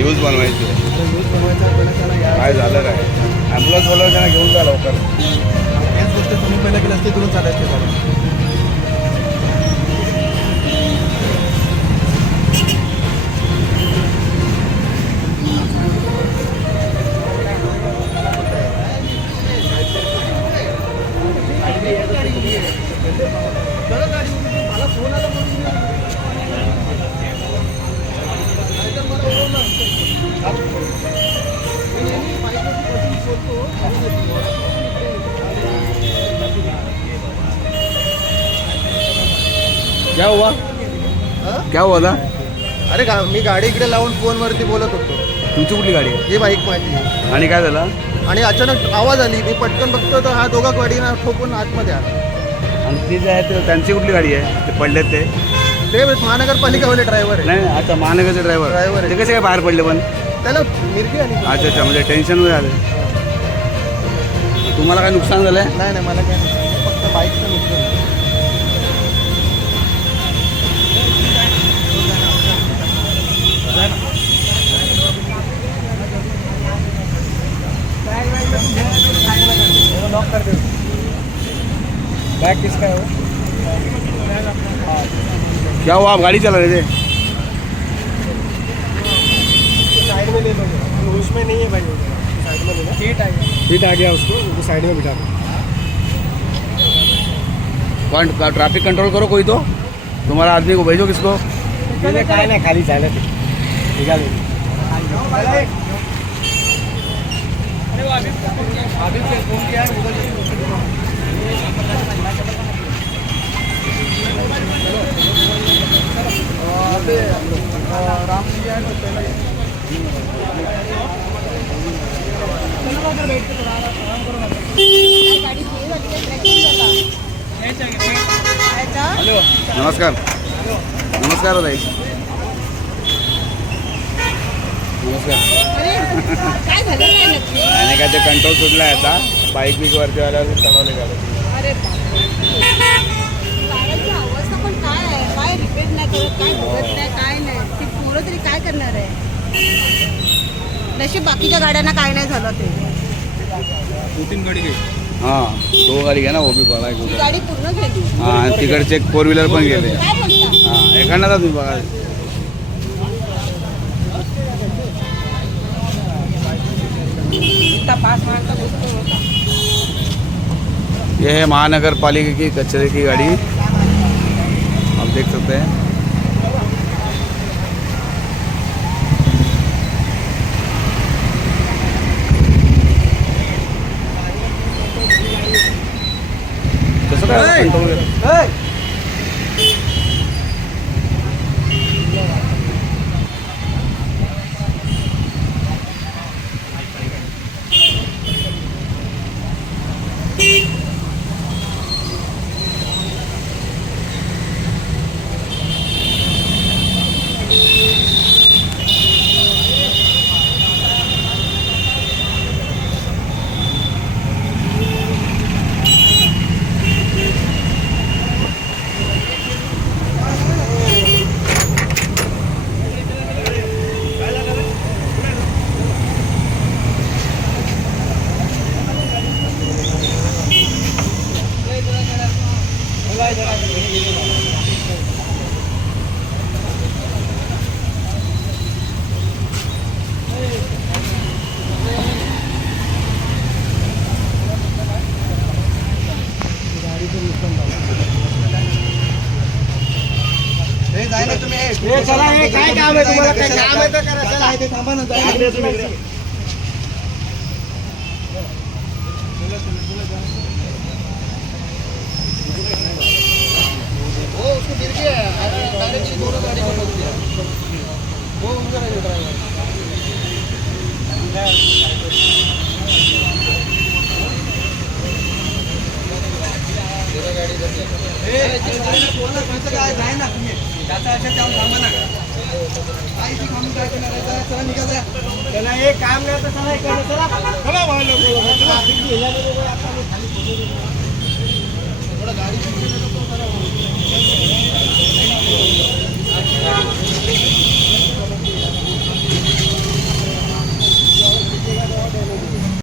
News बनवायची आहे. News बनवायचा पहिला त्याला या काय झालं काय ॲम्ब्युलन्स बोलवायचं त्यांना घेऊन जा लवकर. तेच गोष्ट तुम्ही पहिला केलं असते तिकडून चालायचे झालं. क्या हुआ क्या हुआ था? अरे मी गाडी इकडे लावून फोनवरती बोलत होतो. तुमची कुठली गाडी आहे? ही बाईक माझी. आणि काय झालं? आणि अचानक आवाज आली. मी पटकन बघतो तर हा दोघा गाडीना ठोकून आतमध्ये आला. आणि ते जे आहे ते त्यांची कुठली गाडी आहे ते पडलेत ते? ते महानगरपालिकावाले ड्रायव्हर आहे. नाही अच्छा महानगरचे Driver ड्रायव्हर आहे. ते कसे काय बाहेर पडले पण? त्याला मिरगी आली. अच्छा अच्छा म्हणजे टेन्शनमध्ये आले. तुम्हाला काय नुकसान झालं आहे? नाही मला काय नाही. फक्त बाईकचं नुकसान. लॉक कर दो. बैग किसका है वो? क्या हुआ आप गाड़ी चला रहे थे? साइड में ले लो. उसमें नहीं है भाई. साइड में लेना. सीट आ गया उसको साइड में बिठा दो. ट्रैफिक कंट्रोल करो कोई तो. तुम्हारा आदमी को भेजो किसको. काय नाही खाली जायला ते निघाले. अभी फोन किया है उधर. राम जी है तो पहले नमस्कार नमस्कार ताई. नमस्कार. काय झालं काय नक्की? आणि काय ते कंट्रोल सुटला आहे आता. बाईक बीक वरती आल्यावर चढवले गाडी. अरे बापरे. गाड्यांची अवस्था पण काय आहे? काय रिपेअर नाही करत, काय बघत नाही, काय नाही. ती पोरं तरी काय करणार आहे? नशीब बाकीच्या गाड्यांना काय नाही झालं ते. 2-3 गाडी गई. हां 2 गाडी घ्या ना वो भी पडा आहे ती कुठं. गाडी पूर्ण गेली. हां आणि तिकडचे एक 4 व्हीलर पण गेले. काय म्हणता? हां एखादा तुम्ही बघा. ये है महानगर पालिका की कचरे की गाड़ी. आप देख सकते हैं. कसं काय कंट्रोल केलं? चला हे काय काम आहे तुम्हाला? काय काम आहे तर करा. चला इथे थांबा ना. वो उसको गिर गया है. डायरेक्टली दोनों गाड़ी को ठोक दिया. वो उधर है ड्राइवर. जाय ना तुम्ही. त्याचा अशा जाऊन थांबा ना. काहीची थांबून काय करणार आहे? चला निघा जा. त्याला हे काम नाही तर चला इकडे चला. चला भाऊ लोक. थोडं गाडी